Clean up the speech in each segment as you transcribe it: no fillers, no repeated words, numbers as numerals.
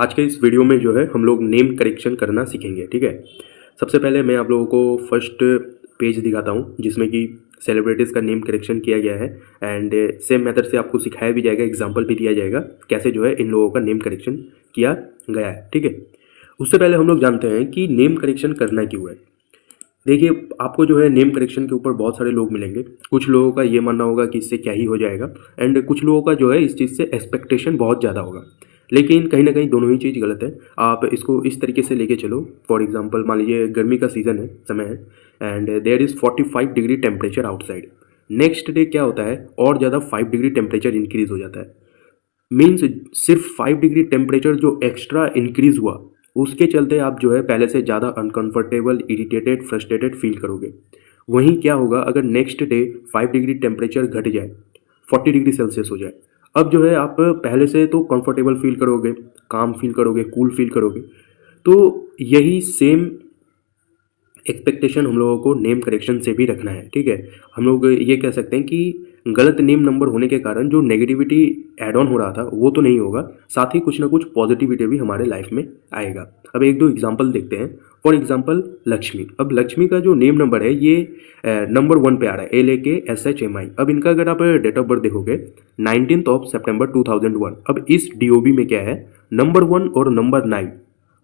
आज के इस वीडियो में जो है हम लोग नेम करेक्शन करना सीखेंगे। ठीक है, सबसे पहले मैं आप लोगों को फर्स्ट पेज दिखाता हूँ जिसमें कि सेलिब्रिटीज़ का नेम करेक्शन किया गया है एंड सेम मेथड से आपको सिखाया भी जाएगा, एग्जांपल भी दिया जाएगा कैसे जो है इन लोगों का नेम करेक्शन किया गया है। ठीक है, उससे पहले हम लोग जानते हैं कि नेम करेक्शन करना क्यों है। देखिए, आपको जो है नेम करेक्शन के ऊपर बहुत सारे लोग मिलेंगे। कुछ लोगों का ये मानना होगा कि इससे क्या ही हो जाएगा एंड कुछ लोगों का जो है इस चीज़ से एक्सपेक्टेशन बहुत ज़्यादा होगा। लेकिन कहीं ना कहीं दोनों ही चीज़ गलत है। आप इसको इस तरीके से लेके चलो। फॉर एग्जांपल मान लीजिए गर्मी का सीज़न है, समय है and there is 45 degree temperature outside. Next day क्या होता है, और ज़्यादा 5 डिग्री टेम्परेचर इंक्रीज़ हो जाता है। मीन्स सिर्फ 5 डिग्री टेम्परेचर जो एक्स्ट्रा इंक्रीज हुआ, उसके चलते आप जो है पहले से ज़्यादा अनकंफर्टेबल, इरिटेटेड, फ्रस्ट्रेटेड फील करोगे। वहीं क्या होगा अगर नेक्स्ट डे 5 डिग्री टेम्परेचर घट जाए, 40 डिग्री सेल्सियस हो जाए, अब जो है आप पहले से तो कंफर्टेबल फील करोगे, काम फील करोगे, कूल फील करोगे। तो यही सेम एक्सपेक्टेशन हम लोगों को नेम करेक्शन से भी रखना है। ठीक है, हम लोग ये कह सकते हैं कि गलत नेम नंबर होने के कारण जो नेगेटिविटी ऐड ऑन हो रहा था वो तो नहीं होगा, साथ ही कुछ ना कुछ पॉजिटिविटी भी हमारे लाइफ में आएगा। अब एक दो एग्जांपल देखते हैं। For example Lakshmi. अब लक्ष्मी का जो नेम नंबर है ये नंबर 1 पे आ रहा है, LAKSHMI। अब इनका अगर आप डेट ऑफ बर्थ देखोगे 19 सितंबर 2001। अब इस DOB में क्या है, नंबर 1 और नंबर 9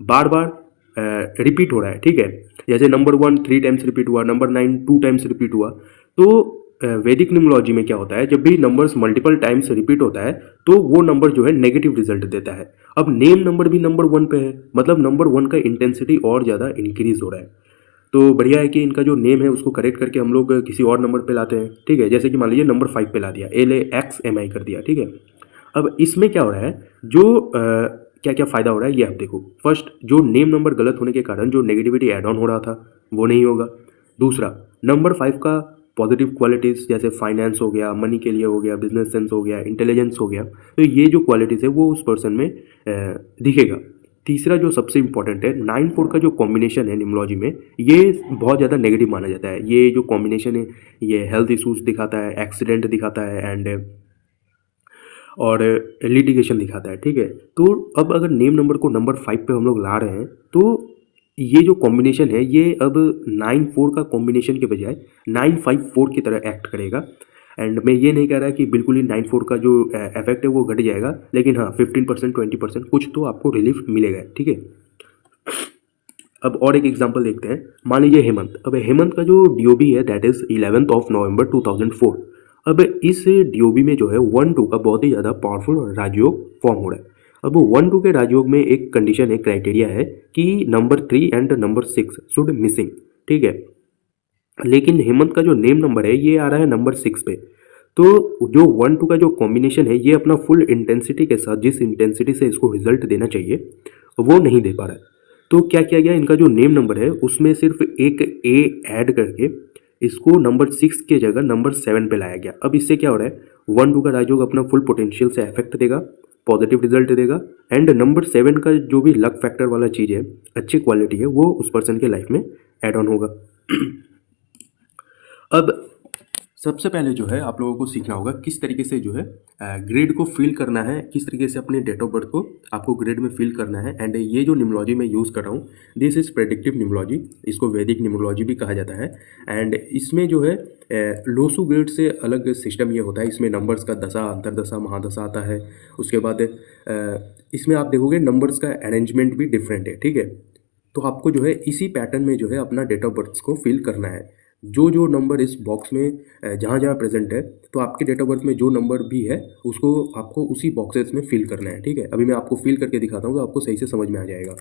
बार बार रिपीट हो रहा है। ठीक है, जैसे नंबर 1 3 टाइम्स रिपीट हुआ, नंबर 9 2 टाइम्स रिपीट हुआ। तो वैदिक न्यूमरोलॉजी में क्या होता है, जब भी नंबर्स मल्टीपल टाइम्स रिपीट होता है तो वो नंबर जो है नेगेटिव रिजल्ट देता है। अब नेम नंबर भी नंबर 1 पे है, मतलब नंबर 1 का इंटेंसिटी और ज़्यादा इंक्रीज हो रहा है। तो बढ़िया है कि इनका जो नेम है उसको करेक्ट करके हम लोग किसी और नंबर पे लाते हैं। ठीक है, जैसे कि मान लीजिए नंबर 5 पे ला दिया, LAXMI कर दिया। ठीक है, अब इसमें क्या हो रहा है, जो क्या क्या फ़ायदा हो रहा है ये आप देखो। फर्स्ट, जो नेम नंबर गलत होने के कारण जो नेगेटिविटी ऐड ऑन हो रहा था वो नहीं होगा। दूसरा, नंबर 5 का पॉजिटिव क्वालिटीज़ जैसे फाइनेंस हो गया, मनी के लिए हो गया, बिजनेस सेंस हो गया, इंटेलिजेंस हो गया, तो ये जो क्वालिटीज़ है वो उस पर्सन में दिखेगा। तीसरा जो सबसे इंपॉर्टेंट है, 9-4 का जो कॉम्बिनेशन है न्यूमरोलॉजी में, ये बहुत ज़्यादा नेगेटिव माना जाता है। ये जो कॉम्बिनेशन है ये हेल्थ इश्यूज दिखाता है, एक्सीडेंट दिखाता है एंड और लिटिगेशन दिखाता है। ठीक है, तो अब अगर नेम नंबर को नंबर 5 पे हम लोग ला रहे हैं तो ये जो कॉम्बिनेशन है ये अब 9-4 का कॉम्बिनेशन के बजाय 9-5-4 की तरह एक्ट करेगा। एंड मैं ये नहीं कह रहा कि बिल्कुल ही 9-4 का जो इफेक्ट है वो घट जाएगा, लेकिन हाँ 15% 20% कुछ तो आपको रिलीफ मिलेगा। ठीक है, अब और एक एग्जांपल देखते हैं। मान लीजिए हेमंत। अब हेमंत का जो DOB है दैट इज 11 नवंबर 2004। अब इस DOB में जो है 1-2 का बहुत ही ज़्यादा पावरफुल राजयोग फॉर्म हो रहा है। अब 1-2 के राजयोग में एक कंडीशन है, क्राइटेरिया है कि number 3 and number 6 should missing. ठीक है, लेकिन हेमंत का जो नेम नंबर है ये आ रहा है नंबर 6 पे। तो जो 1-2 का जो कॉम्बिनेशन है ये अपना फुल इंटेंसिटी के साथ, जिस इंटेंसिटी से इसको रिजल्ट देना चाहिए, वो नहीं दे पा रहा है। तो क्या किया गया, इनका जो नेम नंबर है उसमें सिर्फ एक ए ऐड करके इसको नंबर 6 के जगह नंबर 7 पे लाया गया। अब इससे क्या हो रहा है, 1-2 का राजयोग अपना फुल पोटेंशियल से इफेक्ट देगा, पॉजिटिव रिजल्ट देगा एंड नंबर 7 का जो भी लक फैक्टर वाला चीज़ है, अच्छी क्वालिटी है, वो उस पर्सन के लाइफ में ऐड ऑन होगा। अब सबसे पहले जो है आप लोगों को सीखना होगा किस तरीके से जो है ग्रेड को फिल करना है, किस तरीके से अपने डेट ऑफ बर्थ को आपको ग्रेड में फिल करना है। एंड ये जो न्यूमरोलॉजी मैं यूज़ कर रहा हूँ दिस इज़ प्रेडिक्टिव न्यूमरोलॉजी, इसको वैदिक न्यूमरोलॉजी भी कहा जाता है। एंड इसमें जो है लोसू ग्रेड से अलग सिस्टम ये होता है। इसमें नंबर्स का दशा, अंतरदशा, महादशा आता है। उसके बाद इसमें आप देखोगे नंबर्स का अरेंजमेंट भी डिफरेंट है। ठीक है, तो आपको जो है इसी पैटर्न में जो है अपना डेट ऑफ बर्थ को फिल करना है। जो जो नंबर इस बॉक्स में जहाँ जहाँ प्रेजेंट है, तो आपके डेट ऑफ बर्थ में जो नंबर भी है उसको आपको उसी बॉक्सेस में फिल करना है। ठीक है, अभी मैं आपको फिल करके दिखाता हूँ तो आपको सही से समझ में आ जाएगा।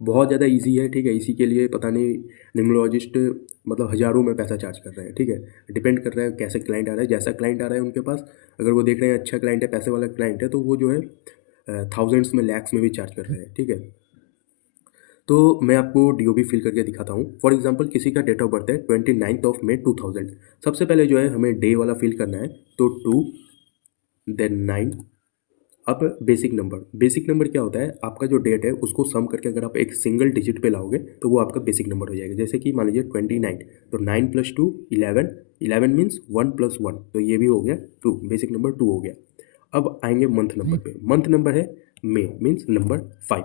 बहुत ज़्यादा इजी है। ठीक है, इसी के लिए पता नहीं न्यूमरोलॉजिस्ट मतलब हज़ारों में पैसा चार्ज कर रहे हैं। ठीक है, डिपेंड कर रहा है कैसे क्लाइंट आ रहा है, जैसा क्लाइंट आ रहा है उनके पास। अगर वो देख रहे हैं अच्छा क्लाइंट है, पैसे वाला क्लाइंट है, तो वो जो है थाउजेंड्स में, लैक्स में भी चार्ज कर रहे हैं। ठीक है, तो मैं आपको DOB फिल करके दिखाता हूँ। फॉर एग्जांपल किसी का डेट ऑफ बर्थ है 29 मई 2000। सबसे पहले जो है हमें डे वाला फिल करना है, तो 2 देन 9। अब बेसिक नंबर क्या होता है, आपका जो डेट है उसको सम करके अगर आप एक सिंगल डिजिट पे लाओगे तो वो आपका बेसिक नंबर हो जाएगा। जैसे कि मान लीजिए 29, तो 9 + 2 11, 11 मीन्स 1 + 1, तो ये भी हो गया 2, बेसिक नंबर 2 हो गया। अब आएंगे मंथ नंबर पे। मंथ नंबर है मे मीन्स नंबर 5।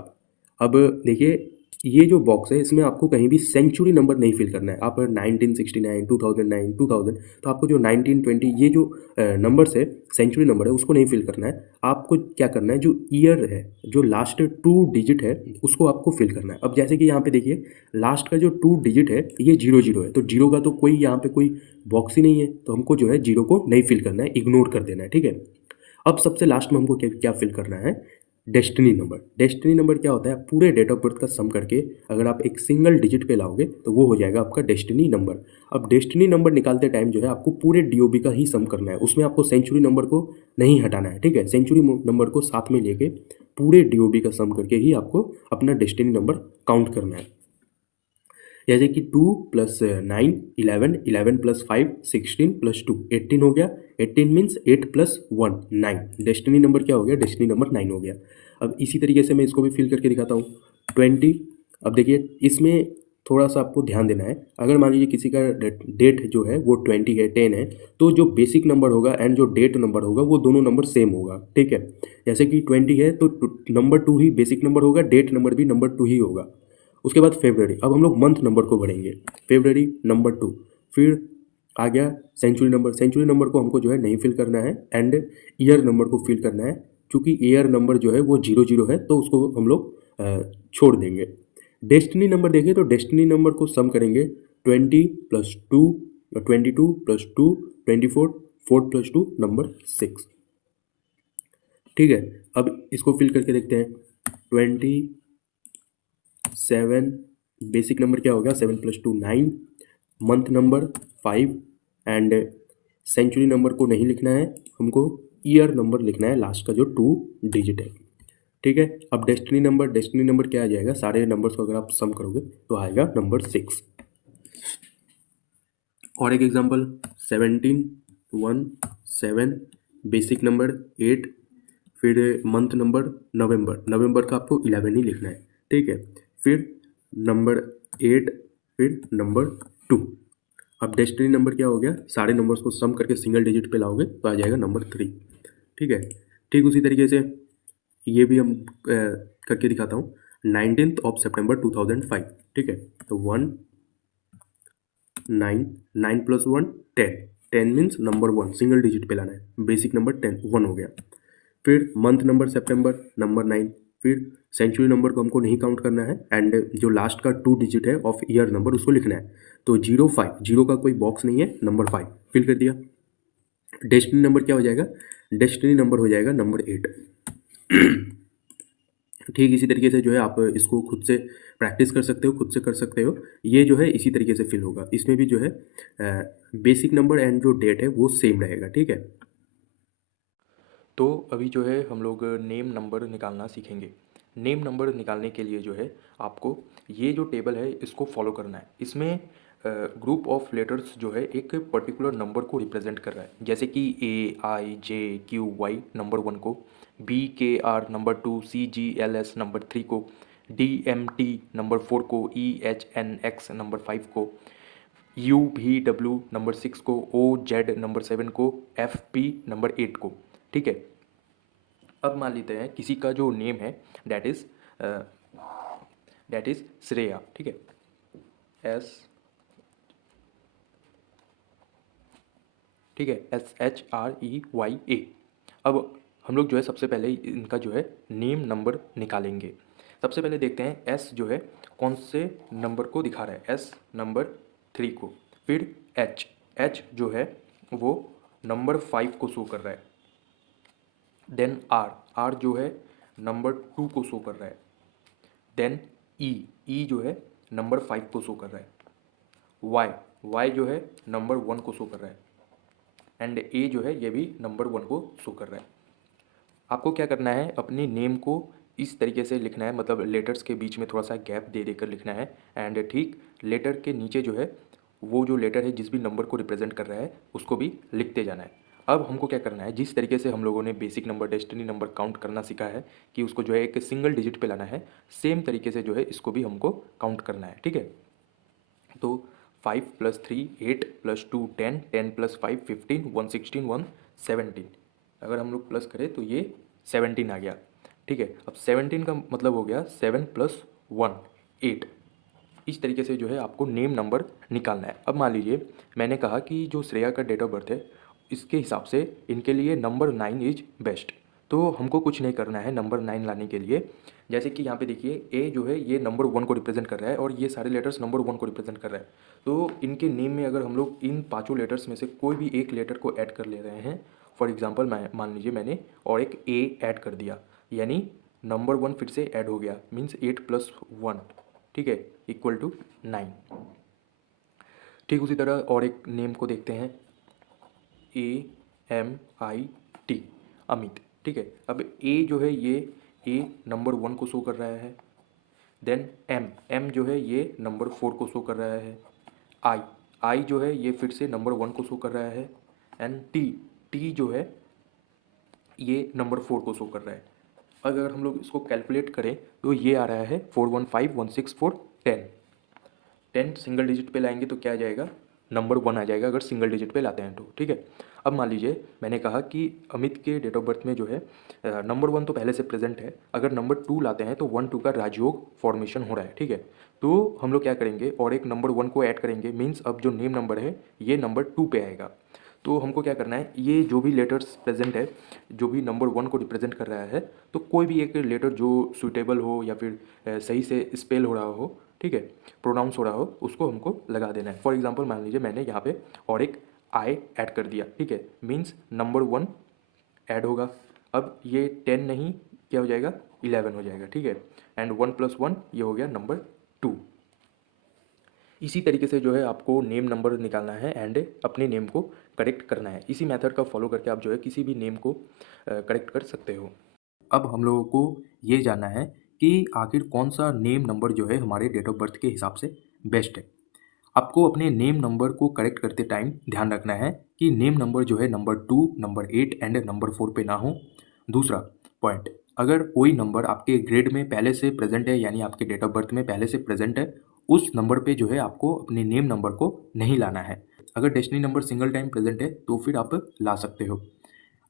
अब देखिए ये जो बॉक्स है इसमें आपको कहीं भी सेंचुरी नंबर नहीं फिल करना है। आप 1969, 2009, 2000 तो आपको जो 1920 ये जो नंबर्स है सेंचुरी नंबर है उसको नहीं फिल करना है। आपको क्या करना है जो ईयर है, जो लास्ट 2 डिजिट है उसको आपको फिल करना है। अब जैसे कि यहाँ पे देखिए लास्ट का जो 2 डिजिट है ये 00 है, तो 0 का तो कोई यहाँ पे कोई बॉक्स ही नहीं है, तो हमको जो है 0 को नहीं फिल करना है, इग्नोर कर देना है, ठीक है। अब सबसे लास्ट में हमको क्या क्या फिल करना है, डेस्टिनी नंबर। डेस्टिनी नंबर क्या होता है, पूरे डेट ऑफ बर्थ का सम करके अगर आप एक सिंगल डिजिट पे लाओगे तो वो हो जाएगा आपका डेस्टिनी नंबर। अब डेस्टिनी नंबर निकालते टाइम जो है आपको पूरे डीओबी का ही सम करना है, उसमें आपको सेंचुरी नंबर को नहीं हटाना है, ठीक है। सेंचुरी नंबर को साथ में लेके पूरे डीओबी का सम करके ही आपको अपना डेस्टिनी नंबर काउंट करना है। जैसे कि 2 + 9 11, 11 + 5 16 + 2 18 हो गया। 18 मीन्स 8 + 1 9, डेस्टिनी नंबर क्या हो गया, डेस्टिनी नंबर 9 हो गया। अब इसी तरीके से मैं इसको भी फिल करके दिखाता हूँ 20। अब देखिए इसमें थोड़ा सा आपको ध्यान देना है, अगर मान लीजिए किसी का डेट जो है वो 20 है, 10 है, तो जो बेसिक नंबर होगा एंड जो डेट नंबर होगा वो दोनों नंबर सेम होगा, ठीक है। जैसे कि 20 है तो नंबर 2 ही बेसिक नंबर होगा, डेट नंबर भी नंबर 2 ही होगा। उसके बाद फेब्रवरी, अब हम लोग मंथ नंबर को बढ़ेंगे, फेब्रवरी नंबर 2। फिर आ गया सेंचुरी नंबर। सेंचुरी नंबर को हमको जो है नहीं फिल करना है एंड ईयर नंबर को फिल करना है, क्योंकि ईयर नंबर जो है वो 00 है तो उसको हम लोग छोड़ देंगे। डेस्टिनी नंबर देखिए तो डेस्टिनी नंबर को सम करेंगे 20 + 2, 22 + 2 24, 4 + 2 नंबर 6, ठीक है। अब इसको फिल करके देखते हैं 27, बेसिक नंबर क्या होगा 7 + 2 9, month number 5 and century number को नहीं लिखना है, हमको ईयर नंबर लिखना है, लास्ट का जो 2 डिजिट है, ठीक है। अब डेस्टिनी नंबर क्या आ जाएगा, सारे नंबर्स को अगर आप सम करोगे तो आएगा नंबर 6। और एक एग्जांपल 17 1 7, बेसिक नंबर 8, फिर मंथ नंबर नवंबर, नवंबर का आपको 11 ही लिखना है, ठीक है। फिर नंबर 8, फिर नंबर 2। अब डेस्टिनी नंबर क्या हो गया, सारे नंबर्स को सम करके सिंगल डिजिट पे लाओगे तो आ जाएगा नंबर 3, ठीक है। ठीक उसी तरीके से ये भी हम करके दिखाता हूँ 19 सितंबर 2005, ठीक है। तो 1 9 9 + 1 10, 10 मीन्स नंबर 1 सिंगल डिजिट पे लाना है, बेसिक नंबर 10 1 हो गया। फिर मंथ नंबर सितंबर नंबर 9, फिर सेंचुरी नंबर को हमको नहीं काउंट करना है एंड जो लास्ट का 2 डिजिट है ऑफ ईयर नंबर उसको लिखना है, तो 05, 0 का कोई बॉक्स नहीं है, नंबर 5 फिल कर दिया। डेस्टिनी नंबर क्या हो जाएगा, डेस्टिनी नंबर हो जाएगा नंबर 8। ठीक इसी तरीके से जो है आप इसको खुद से प्रैक्टिस कर सकते हो, खुद से कर सकते हो। ये जो है इसी तरीके से फिल होगा, इसमें भी जो है बेसिक नंबर एंड जो डेट है वो सेम रहेगा, ठीक है। तो अभी जो है हम लोग नेम नंबर निकालना सीखेंगे। नेम नंबर निकालने के लिए जो है आपको ये जो टेबल है इसको फॉलो करना है। इसमें ग्रुप ऑफ लेटर्स जो है एक पर्टिकुलर नंबर को रिप्रेजेंट कर रहा है, जैसे कि AIJQY नंबर 1 को, BKR नंबर 2, CGLS नंबर 3 को, DMT नंबर 4 को, EHNX नंबर 5 को, UVW नंबर 6 को, OZ नंबर 7 को, FP नंबर 8 को, ठीक है। अब मान लेते हैं किसी का जो नेम है दैट इज श्रेया, ठीक है, एस, ठीक है, SHREYA। अब हम लोग जो है सबसे पहले इनका जो है नेम नंबर निकालेंगे। सबसे पहले देखते हैं एस जो है कौन से नंबर को दिखा रहा है, एस नंबर 3 को। फिर एच, एच जो है वो नंबर 5 को शो कर रहा है। देन आर, आर जो है नंबर 2 को शो कर रहा है। देन ई, ई जो है नंबर 5 को शो कर रहा है। वाई, वाई जो है नंबर 1 को शो कर रहा है। एंड ए जो है ये भी नंबर 1 को शो कर रहा है। आपको क्या करना है, अपनी नेम को इस तरीके से लिखना है, मतलब लेटर्स के बीच में थोड़ा सा गैप दे देकर लिखना है एंड ठीक लेटर के नीचे जो है वो जो लेटर है जिस भी नंबर को रिप्रेजेंट कर रहा है उसको भी लिखते जाना है। अब हमको क्या करना है, जिस तरीके से हम लोगों ने basic number destiny number count करना सीखा है कि उसको जो है एक सिंगल डिजिट पे लाना है, सेम तरीके से जो है इसको भी हमको काउंट करना है, ठीक है। तो 5 + 3 8 + 2 10, 10 + 5 15, 1 16, 1 17, अगर हम लोग प्लस करें तो ये 17 आ गया, ठीक है। अब 17 का मतलब हो गया 7 + 1 8। इस तरीके से जो है आपको नेम नंबर निकालना है। अब मान लीजिए मैंने कहा कि जो श्रेया का डेट ऑफ बर्थ है इसके हिसाब से इनके लिए नंबर 9 इज बेस्ट। तो हमको कुछ नहीं करना है नंबर 9 लाने के लिए। जैसे कि यहाँ पे देखिए ए जो है ये नंबर 1 को रिप्रेजेंट कर रहा है और ये सारे लेटर्स नंबर 1 को रिप्रेजेंट कर रहा है। तो इनके नेम में अगर हम लोग इन पाँचों लेटर्स में से कोई भी एक लेटर को ऐड कर ले रहे हैं, फॉर एग्जाम्पल मैं मान लीजिए मैंने और एक ए ऐड कर दिया, यानी नंबर 1 फिर से ऐड हो गया, मीन्स 8 + 1, ठीक है, इक्वल टू 9। ठीक उसी तरह और एक नेम को देखते हैं, AMIT, अमित। ठीक है। अब ए जो है ये ए नंबर 1 को शो कर रहा है। देन एम जो है ये नंबर 4 को शो कर रहा है। आई जो है ये फिर से नंबर 1 को शो कर रहा है। एंड टी जो है ये नंबर 4 को शो कर रहा है। अगर हम लोग इसको कैलकुलेट करें तो ये आ रहा है 415 164 10। 10 सिंगल डिजिट पे लाएंगे तो क्या आ जाएगा, नंबर 1 आ जाएगा अगर सिंगल डिजिट पे लाते हैं तो। ठीक है। अब मान लीजिए मैंने कहा कि अमित के डेट ऑफ बर्थ में जो है नंबर 1 तो पहले से प्रेजेंट है, अगर नंबर 2 लाते हैं तो 1 2 का राजयोग फॉर्मेशन हो रहा है। ठीक है। तो हम लोग क्या करेंगे और एक नंबर 1 को ऐड करेंगे, मीन्स अब जो नेम नंबर है ये नंबर 2 पे आएगा। तो हमको क्या करना है, ये जो भी लेटर्स प्रेजेंट है जो भी नंबर 1 को रिप्रेजेंट कर रहा है, तो कोई भी एक लेटर जो सुटेबल हो या फिर सही से स्पेल हो रहा हो, ठीक है, प्रोनाउंस हो रहा हो, उसको हमको लगा देना है। फॉर एग्जांपल मान लीजिए मैंने यहाँ पे और एक आई ऐड कर दिया, ठीक है, मीन्स नंबर 1 ऐड होगा। अब ये 10 नहीं, क्या हो जाएगा, 11 हो जाएगा। ठीक है। एंड 1 + 1 ये हो गया नंबर 2। इसी तरीके से जो है आपको नेम नंबर निकालना है एंड अपने नेम को करेक्ट करना है। इसी मेथड का फॉलो करके आप जो है किसी भी नेम को करेक्ट कर सकते हो। अब हम लोगों को ये जानना है कि आखिर कौन सा नेम नंबर जो है हमारे डेट ऑफ बर्थ के हिसाब से बेस्ट है। आपको अपने नेम नंबर को करेक्ट करते टाइम ध्यान रखना है कि नेम नंबर जो है नंबर 2, नंबर 8 एंड नंबर 4 पे ना हो। दूसरा पॉइंट, अगर कोई नंबर आपके ग्रेड में पहले से प्रेजेंट है, यानी आपके डेट ऑफ बर्थ में पहले से प्रेजेंट है, उस नंबर पे जो है आपको अपने नेम नंबर को नहीं लाना है। अगर destiny number single time present है तो फिर आप ला सकते हो।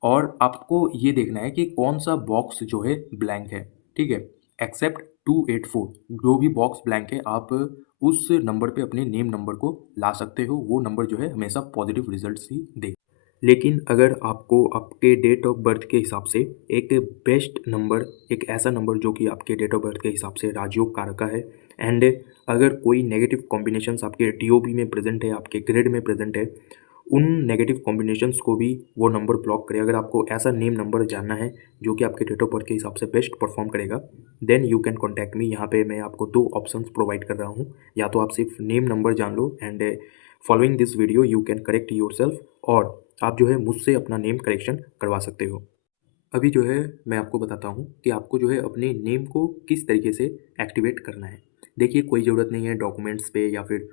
और आपको ये देखना है कि कौन सा बॉक्स जो है ब्लैंक है। ठीक है। एक्सेप्ट 284, जो भी बॉक्स ब्लैंक है आप उस नंबर पे अपने नेम नंबर को ला सकते हो। वो नंबर जो है हमेशा पॉजिटिव रिजल्ट्स ही दे। लेकिन अगर आपको आपके डेट ऑफ बर्थ के हिसाब से एक बेस्ट नंबर, एक ऐसा नंबर जो कि आपके डेट ऑफ बर्थ के हिसाब से राजयोग कारक का है, एंड अगर कोई नेगेटिव कॉम्बिनेशंस आपके DOB में प्रेजेंट है, आपके ग्रेड में प्रेजेंट है, उन नेगेटिव कॉम्बिनेशंस को भी वो नंबर ब्लॉक करे। अगर आपको ऐसा नेम नंबर जानना है जो कि आपके डेट ऑफ बर्थ के हिसाब से बेस्ट परफॉर्म करेगा, then you can contact me. यहाँ पे मैं आपको 2 ऑप्शंस प्रोवाइड कर रहा हूँ। या तो आप सिर्फ नेम नंबर जान लो and following this video you can correct yourself, और आप जो है मुझसे अपना नेम करेक्शन करवा सकते हो। अभी जो है मैं आपको बताता हूँ कि आपको जो है अपने नेम को किस तरीके से एक्टिवेट करना है। देखिए कोई ज़रूरत नहीं है डॉक्यूमेंट्स पे या फिर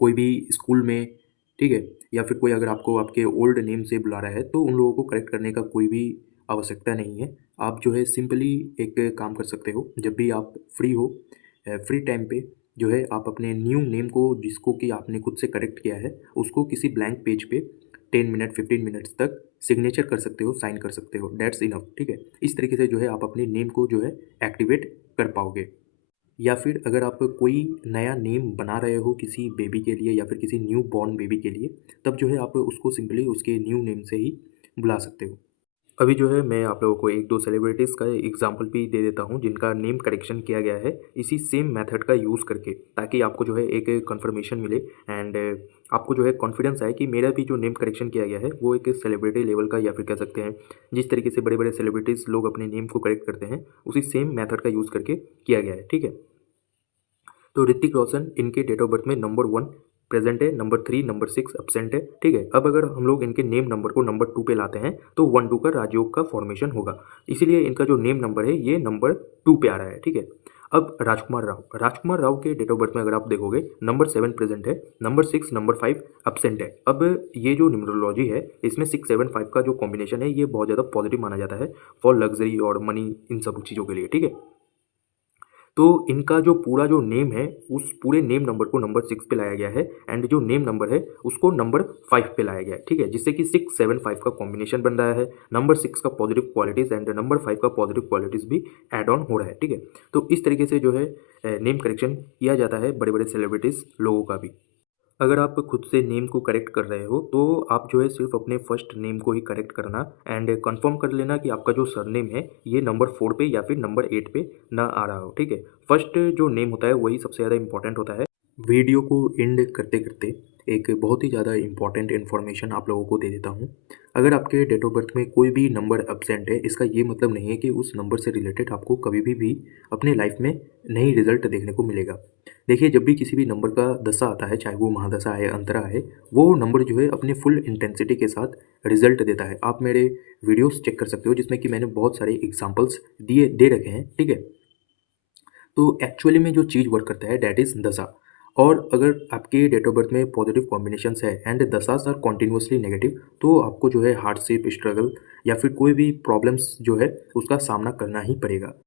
कोई भी स्कूल में, ठीक है, या फिर कोई अगर आपको आपके ओल्ड नेम से बुला रहा है तो उन लोगों को करेक्ट करने का कोई भी आवश्यकता नहीं है। आप जो है सिंपली एक काम कर सकते हो, जब भी आप फ्री हो, फ्री टाइम पे जो है आप अपने न्यू नेम को जिसको कि आपने खुद से करेक्ट किया है उसको किसी ब्लैंक पेज पे 10 मिनट 15 मिनट्स तक सिग्नेचर कर सकते हो, साइन कर सकते हो, दैट्स इनफ। ठीक है। इस तरीके से जो है आप अपने नेम को जो है एक्टिवेट कर पाओगे। या फिर अगर आप कोई नया नेम बना रहे हो किसी बेबी के लिए या फिर किसी न्यू बॉर्न बेबी के लिए, तब जो है आप उसको सिंपली उसके न्यू नेम से ही बुला सकते हो। अभी जो है मैं आप लोगों को 1-2 सेलिब्रिटीज़ का एग्जांपल भी दे देता हूँ जिनका नेम करेक्शन किया गया है इसी सेम मेथड का यूज़ करके, ताकि आपको जो है एक कंफर्मेशन मिले एंड आपको जो है कॉन्फिडेंस आए कि मेरा भी जो नेम करेक्शन किया गया है वो एक सेलिब्रिटी लेवल का, या फिर कह सकते हैं जिस तरीके से बड़े बड़े सेलिब्रिटीज़ लोग अपने नेम को करेक्ट करते हैं उसी सेम मेथड का यूज़ करके किया गया है। ठीक है। तो ऋतिक रोशन इनके डेट ऑफ बर्थ में नंबर 1 प्रेजेंट है, नंबर 3 नंबर 6 एब्सेंट है। ठीक है। अब अगर हम लोग इनके नेम नंबर को नंबर 2 पे लाते हैं तो 1 2 का राजयोग का फॉर्मेशन होगा, इसीलिए इनका जो नेम नंबर है ये नंबर 2 पे आ रहा है। ठीक है। अब राजकुमार राव के डेट ऑफ बर्थ में अगर आप देखोगे नंबर 7 प्रेजेंट है, नंबर 6 नंबर 5 एब्सेंट है। अब ये जो न्यूमरोलॉजी है इसमें 6 7 5 का जो कॉम्बिनेशन है ये बहुत ज़्यादा पॉजिटिव माना जाता है फॉर लग्जरी और मनी, इन सब चीज़ों के लिए। ठीक है। तो इनका जो नेम है, उस पूरे नेम नंबर को नंबर 6 पे लाया गया है एंड जो नेम नंबर है, उसको नंबर 5 पे लाया गया है, ठीक है? जिससे कि 6, 7, 5 का कॉम्बिनेशन बन रहा है। नंबर 6 का पॉजिटिव क्वालिटीज़ एंड नंबर 5 का पॉजिटिव क्वालिटीज़ भी ऐड ऑन हो रहा है, ठीक है? तो इस तरीके से जो है नेम करेक्शन किया जाता है बड़े-बड़े सेलिब्रिटीज़ लोगों का भी। अगर आप खुद से नेम को करेक्ट कर रहे हो, तो आप जो है सिर्फ़ अपने फर्स्ट नेम को ही करेक्ट करना एंड कन्फर्म कर लेना कि आपका जो सरनेम है, ये नंबर 4 पे या फिर नंबर 8 पे ना आ रहा हो, ठीक है? फर्स्ट जो नेम होता है, वही सबसे ज़्यादा इम्पोर्टेंट होता है। वीडियो को एंड करते-करते एक बहुत ही ज़्यादा इम्पोर्टेंट इन्फॉर्मेशन आप लोगों को दे देता हूँ। अगर आपके डेट ऑफ बर्थ में कोई भी नंबर एब्सेंट है, इसका ये मतलब नहीं है कि उस नंबर से रिलेटेड आपको कभी भी अपने लाइफ में नई रिज़ल्ट देखने को मिलेगा। देखिए, जब भी किसी भी नंबर का दशा आता है, चाहे वो महादशा है, अंतरा है, वो नंबर जो है अपने फुल इंटेंसिटी के साथ रिज़ल्ट देता है। आप मेरे वीडियोज़ चेक कर सकते हो जिसमें कि मैंने बहुत सारे एग्ज़ाम्पल्स दे रखे हैं, ठीक है? तो एक्चुअली में जो चीज़ वर्क करता है दैट इज़ दशा। और अगर आपके डेट ऑफ बर्थ में पॉजिटिव कॉम्बिनेशंस है एंड दशास आर कॉन्टिन्यूअसली नेगेटिव, तो आपको जो है हार्डशिप, स्ट्रगल या फिर कोई भी प्रॉब्लम्स जो है उसका सामना करना ही पड़ेगा।